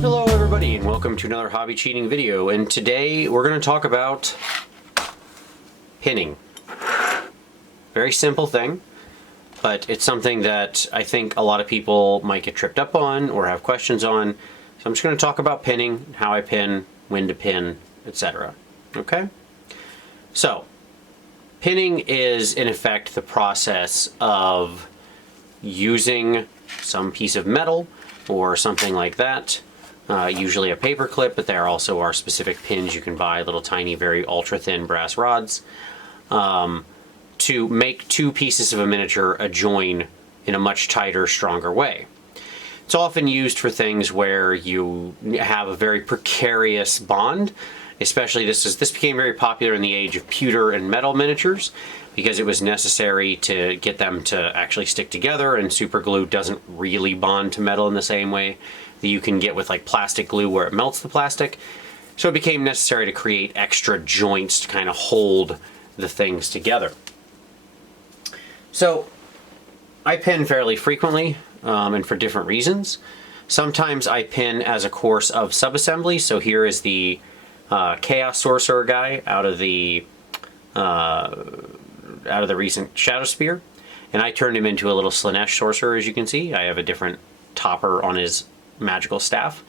Hello everybody and welcome to another hobby cheating video, and today we're going to talk about pinning. Very simple thing, but it's something that I think a lot of people might get tripped up on or have questions on. So I'm just going to talk about pinning, how I pin, when to pin, etc. Okay? So, pinning is in effect the process of using some piece of metal or something like that, usually a paper clip, but there also are specific pins you can buy, little tiny, very ultra thin brass rods, to make two pieces of a miniature adjoin in a much tighter, stronger way. It's often used for things where you have a very precarious bond. Especially this became very popular in the age of pewter and metal miniatures because it was necessary to get them to actually stick together, and super glue doesn't really bond to metal in the same way that you can get with like plastic glue where it melts the plastic. So it became necessary to create extra joints to kind of hold the things together. So I pin fairly frequently and for different reasons. Sometimes I pin as a course of subassembly. So here is the Chaos Sorcerer guy out of the recent Shadow Spear, and I turned him into a little Slaanesh Sorcerer. As you can see, I have a different topper on his magical staff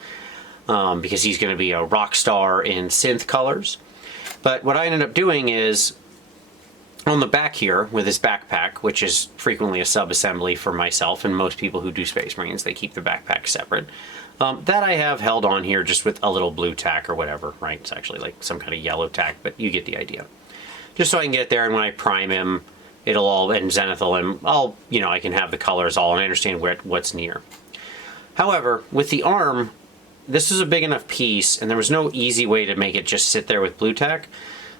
because he's going to be a rock star in synth colors. But what I ended up doing is on the back here with his backpack, which is frequently a sub-assembly for myself and most people who do Space Marines, they keep their backpack separate. That I have held on here just with a little blue tack or whatever, right? It's actually like some kind of yellow tack, but you get the idea. Just so I can get there, and when I prime him, it'll all, and zenithal him, I can have the colors all, and I understand what's near. However, with the arm, this is a big enough piece, and there was no easy way to make it just sit there with blue tack.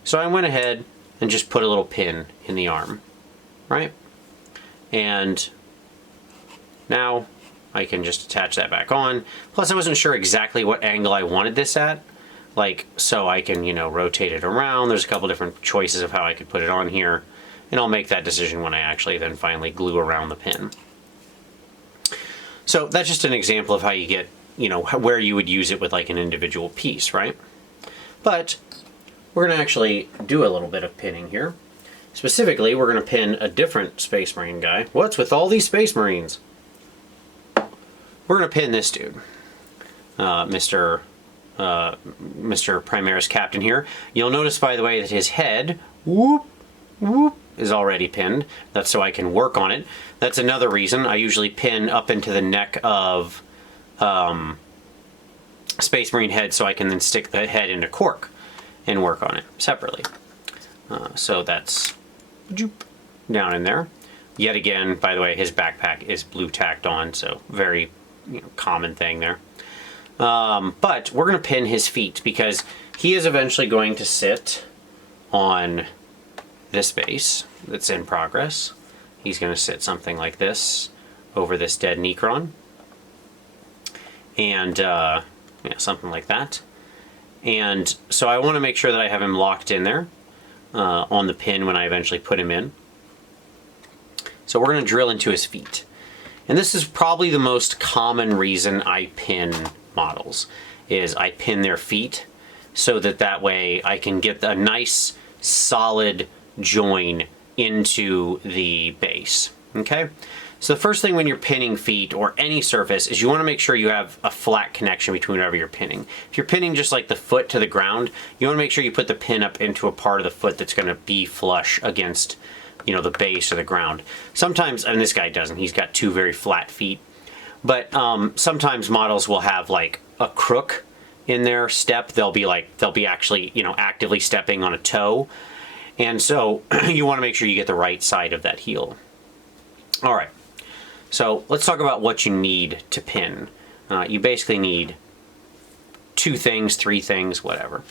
So I went ahead and just put a little pin in the arm, right? And now I can just attach that back on. Plus I wasn't sure exactly what angle I wanted this at. So I can, rotate it around. There's a couple different choices of how I could put it on here. And I'll make that decision when I actually then finally glue around the pin. So that's just an example of how you get, where you would use it with like an individual piece, right? But we're going to actually do a little bit of pinning here. Specifically, we're going to pin a different Space Marine guy. What's with all these Space Marines? We're going to pin this dude, Mr. Primaris Captain here. You'll notice, by the way, that his head, whoop, whoop, is already pinned. That's so I can work on it. That's another reason I usually pin up into the neck of Space Marine head, so I can then stick the head into cork and work on it separately. So that's down in there. Yet again, by the way, his backpack is blue tacked on, so very common thing there. But we're going to pin his feet because he is eventually going to sit on this base that's in progress. He's going to sit something like this over this dead Necron. And something like that. And so I want to make sure that I have him locked in there on the pin when I eventually put him in. So we're going to drill into his feet. And this is probably the most common reason I pin models, is I pin their feet so that way I can get a nice solid join into the base. Okay? So the first thing when you're pinning feet or any surface is you want to make sure you have a flat connection between whatever you're pinning. If you're pinning just like the foot to the ground, you want to make sure you put the pin up into a part of the foot that's going to be flush against the base or the ground. Sometimes, and this guy doesn't, he's got two very flat feet, but sometimes models will have like a crook in their step. They'll be actually, actively stepping on a toe. And so you want to make sure you get the right side of that heel. All right. So let's talk about what you need to pin. You basically need 2 things, 3 things, whatever.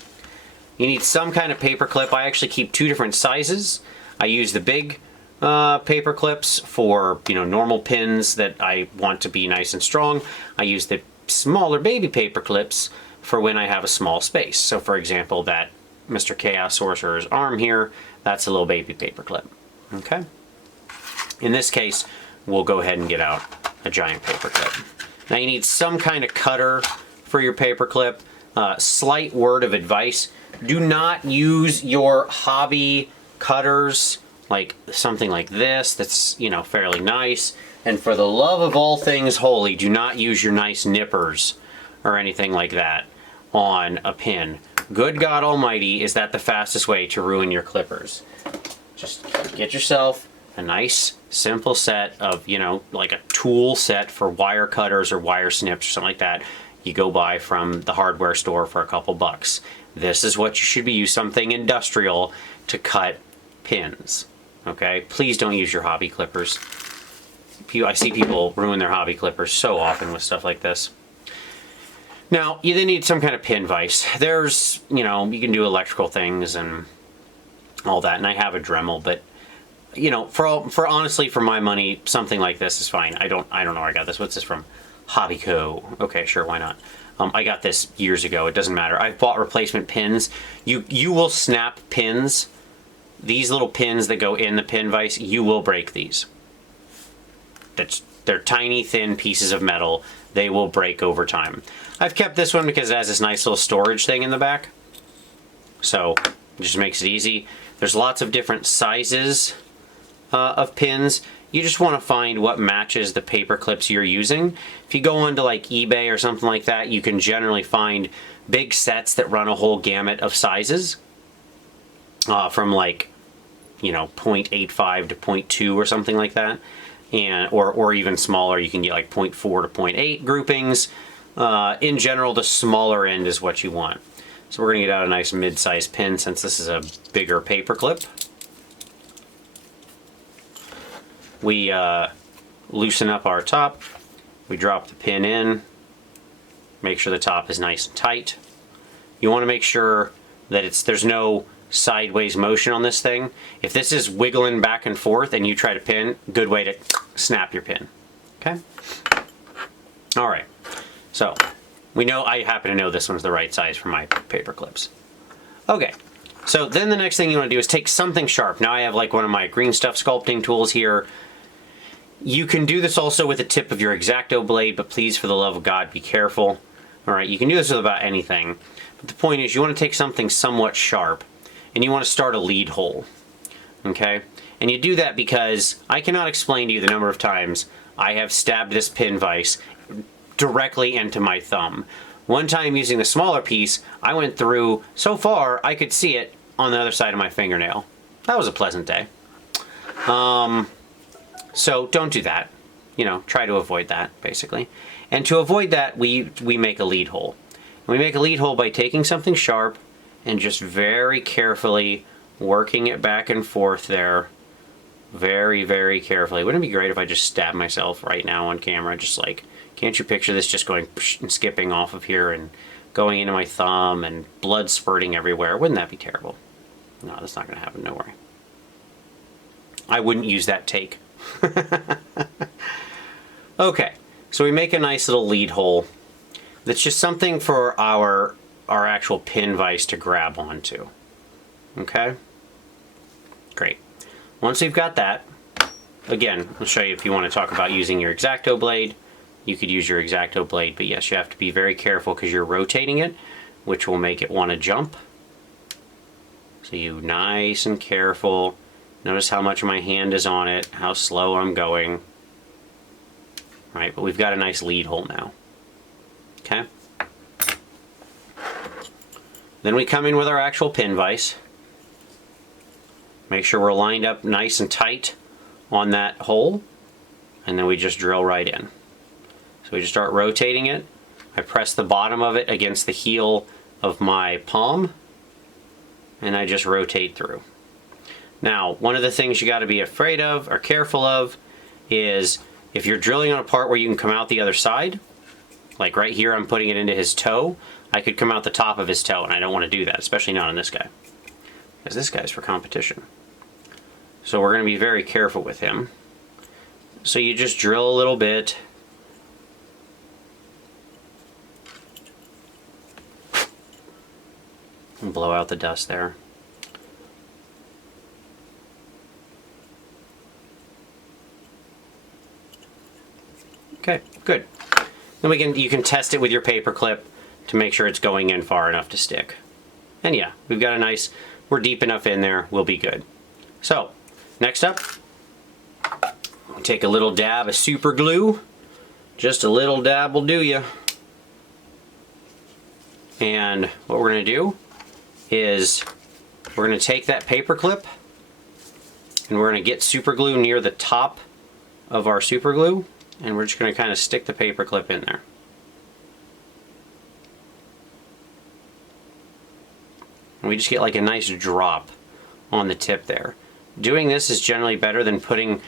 You need some kind of paper clip. I actually keep 2 different sizes. I use the big paper clips for normal pins that I want to be nice and strong. I use the smaller baby paper clips for when I have a small space. So for example, that Mr. Chaos Sorcerer's arm here, that's a little baby paper clip. Okay? In this case, we'll go ahead and get out a giant paper clip. Now you need some kind of cutter for your paper clip. Slight word of advice, do not use your hobby cutters like something like this that's, you know, fairly nice. And for the love of all things holy, do not use your nice nippers or anything like that on a pin. Good God Almighty, is that the fastest way to ruin your clippers. Just get yourself a nice simple set of, you know, like a tool set for wire cutters or wire snips or something like that you go buy from the hardware store for a couple bucks. This is what you should be using, something industrial to cut pins. Okay, please don't use your hobby clippers. I see people ruin their hobby clippers so often with stuff like this. Now, you then need some kind of pin vise. There's, you know, you can do electrical things and all that, and I have a Dremel, but you know, for honestly, for my money, something like this is fine. I don't know where I got this. What's this from? Hobbyco. Okay, sure, why not? I got this years ago. It doesn't matter. I've bought replacement pins. You will snap pins. These little pins that go in the pin vise, you will break these. They're tiny, thin pieces of metal. They will break over time. I've kept this one because it has this nice little storage thing in the back. So it just makes it easy. There's lots of different sizes of pins. You just want to find what matches the paper clips you're using. If you go onto like eBay or something like that, you can generally find big sets that run a whole gamut of sizes. From like, you know, 0.85 to 0.2 or something like that. And or even smaller, you can get like 0.4 to 0.8 groupings. In general, the smaller end is what you want. So we're gonna get out a nice mid-sized pin since this is a bigger paper clip. We loosen up our top, we drop the pin in, make sure the top is nice and tight. You want to make sure that there's no sideways motion on this thing. If this is wiggling back and forth and you try to pin, good way to snap your pin. Okay? Alright, so we know, I happen to know this one's the right size for my paper clips. Okay, so then the next thing you want to do is take something sharp. Now I have like one of my green stuff sculpting tools here. You can do this also with the tip of your X-Acto blade, but please, for the love of God, be careful. Alright, you can do this with about anything. But the point is, you want to take something somewhat sharp, and you want to start a lead hole. Okay? And you do that because I cannot explain to you the number of times I have stabbed this pin vise directly into my thumb. One time using the smaller piece, I went through, so far, I could see it on the other side of my fingernail. That was a pleasant day. So don't do that. You know, try to avoid that, basically. And to avoid that, we make a lead hole. And we make a lead hole by taking something sharp and just very carefully working it back and forth there. Very, very carefully. Wouldn't it be great if I just stabbed myself right now on camera? Just like, can't you picture this just going and skipping off of here and going into my thumb and blood spurting everywhere? Wouldn't that be terrible? No, that's not going to happen, no worry. I wouldn't use that take. Okay, so we make a nice little lead hole that's just something for our actual pin vise to grab onto. Okay? Great. Once we've got that, again, I'll show you if you want to talk about using your X-Acto blade, you could use your X-Acto blade, but yes, you have to be very careful because you're rotating it, which will make it want to jump. So you nice and careful. Notice how much my hand is on it, how slow I'm going. Right, but we've got a nice lead hole now. Okay? Then we come in with our actual pin vise. Make sure we're lined up nice and tight on that hole. And then we just drill right in. So we just start rotating it. I press the bottom of it against the heel of my palm. And I just rotate through. Now, one of the things you got to be afraid of or careful of is if you're drilling on a part where you can come out the other side, like right here I'm putting it into his toe, I could come out the top of his toe, and I don't want to do that, especially not on this guy, because this guy's for competition. So we're going to be very careful with him. So you just drill a little bit. And blow out the dust there. Okay, good. Then you can test it with your paper clip to make sure it's going in far enough to stick. And yeah, we've got a nice, we're deep enough in there, we'll be good. So, next up, take a little dab of super glue. Just a little dab will do ya. And what we're gonna do is we're gonna take that paper clip and we're gonna get super glue near the top of our super glue, and we're just gonna kind of stick the paper clip in there. And we just get like a nice drop on the tip there. Doing this is generally better than putting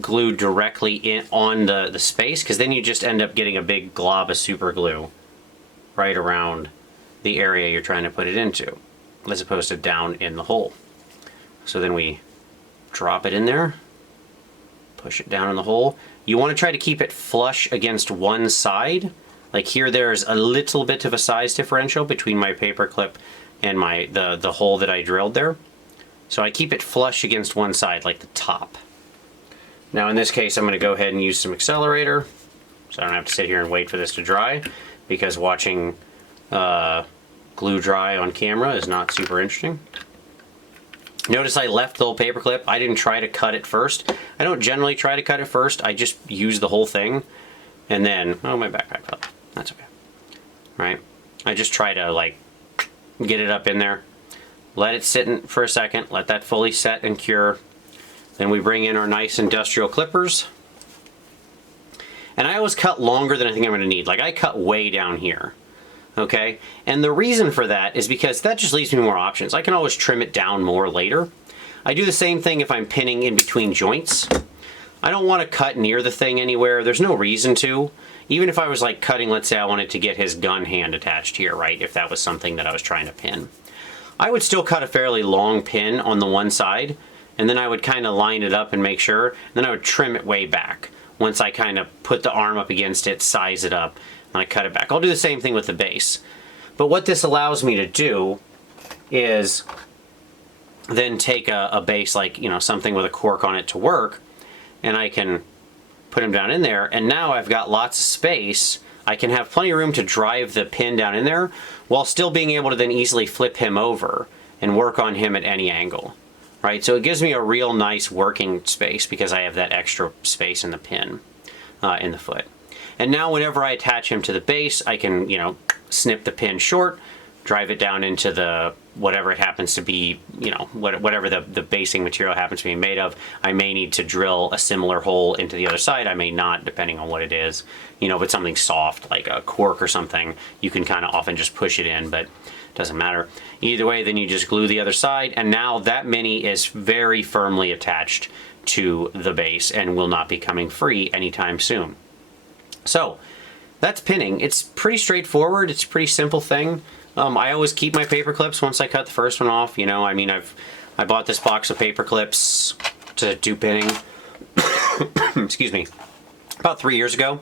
glue directly in on the space, because then you just end up getting a big glob of super glue right around the area you're trying to put it into, as opposed to down in the hole. So then we drop it in there, push it down in the hole. You want to try to keep it flush against one side. Like here, there's a little bit of a size differential between my paper clip and the hole that I drilled there. So I keep it flush against one side, like the top. Now in this case, I'm going to go ahead and use some accelerator, so I don't have to sit here and wait for this to dry, because watching glue dry on camera is not super interesting. Notice I left the whole paper clip. I didn't try to cut it first. I don't generally try to cut it first. I just use the whole thing, and then, oh, my backpack fell. That's okay. Right? I just try to like get it up in there, let it sit in for a second, let that fully set and cure. Then we bring in our nice industrial clippers. And I always cut longer than I think I'm going to need. Like I cut way down here. Okay? And the reason for that is because that just leaves me more options. I can always trim it down more later. I do the same thing if I'm pinning in between joints. I don't want to cut near the thing anywhere. There's no reason to. Even if I was like cutting, let's say I wanted to get his gun hand attached here, right? If that was something that I was trying to pin. I would still cut a fairly long pin on the one side, and then I would kind of line it up and make sure, and then I would trim it way back. Once I kind of put the arm up against it, size it up, and I cut it back. I'll do the same thing with the base. But what this allows me to do is then take a base like, you know, something with a cork on it to work, and I can put them down in there, and now I've got lots of space. I can have plenty of room to drive the pin down in there while still being able to then easily flip him over and work on him at any angle. Right, so it gives me a real nice working space because I have that extra space in the pin, in the foot. And now whenever I attach him to the base, I can, you know, snip the pin short, drive it down into the, whatever it happens to be, you know, whatever the basing material happens to be made of. I may need to drill a similar hole into the other side. I may not, depending on what it is. You know, if it's something soft, like a cork or something, you can kind of often just push it in, but doesn't matter. Either way, then you just glue the other side, and now that mini is very firmly attached to the base and will not be coming free anytime soon. So that's pinning. It's pretty straightforward. It's a pretty simple thing. I always keep my paper clips once I cut the first one off. You know, I mean, I bought this box of paper clips to do pinning. Excuse me. About 3 years ago.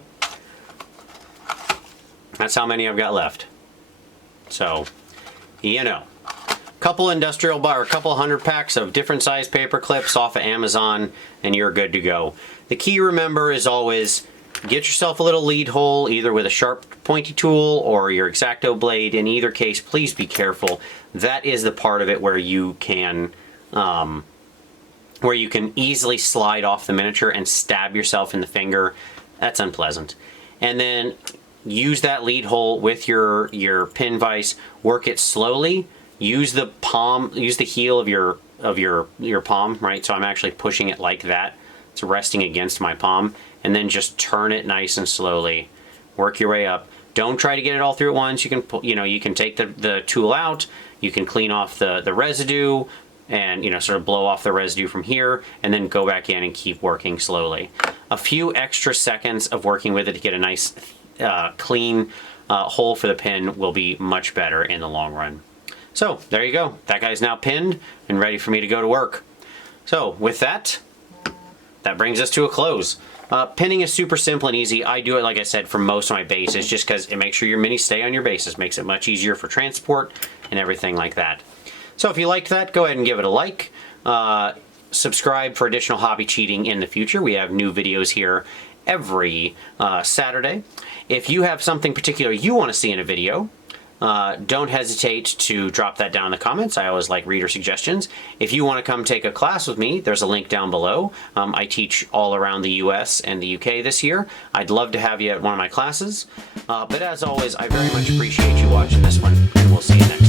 That's how many I've got left. So, you know, couple industrial or a couple 100 packs of different size paper clips off of Amazon, and you're good to go. The key, remember, is always get yourself a little lead hole, either with a sharp pointy tool or your X-Acto blade. In either case, please be careful. That is the part of it where you can easily slide off the miniature and stab yourself in the finger. That's unpleasant. And then use that lead hole with your pin vise. Work it slowly. Use the palm, use the heel of your palm, right? So I'm actually pushing it like that. It's resting against my palm, and then just turn it nice and slowly. Work your way up. Don't try to get it all through at once. You can, you know, you can take the tool out. You can clean off the residue, and, you know, sort of blow off the residue from here, and then go back in and keep working slowly. A few extra seconds of working with it to get a nice clean hole for the pin will be much better in the long run. So there you go. That guy's now pinned and ready for me to go to work. So with that brings us to a close. Pinning is super simple and easy. I do it, like I said, for most of my bases, just because it makes sure your minis stay on your bases. Makes it much easier for transport and everything like that. So if you liked that, go ahead and give it a like. Subscribe for additional hobby cheating in the future. We have new videos here every Saturday. If you have something particular you want to see in a video, don't hesitate to drop that down in the comments. I always like reader suggestions. If you want to come take a class with me, there's a link down below. I teach all around the US and the UK this year. I'd love to have you at one of my classes. But as always, I very much appreciate you watching this one, and we'll see you next time.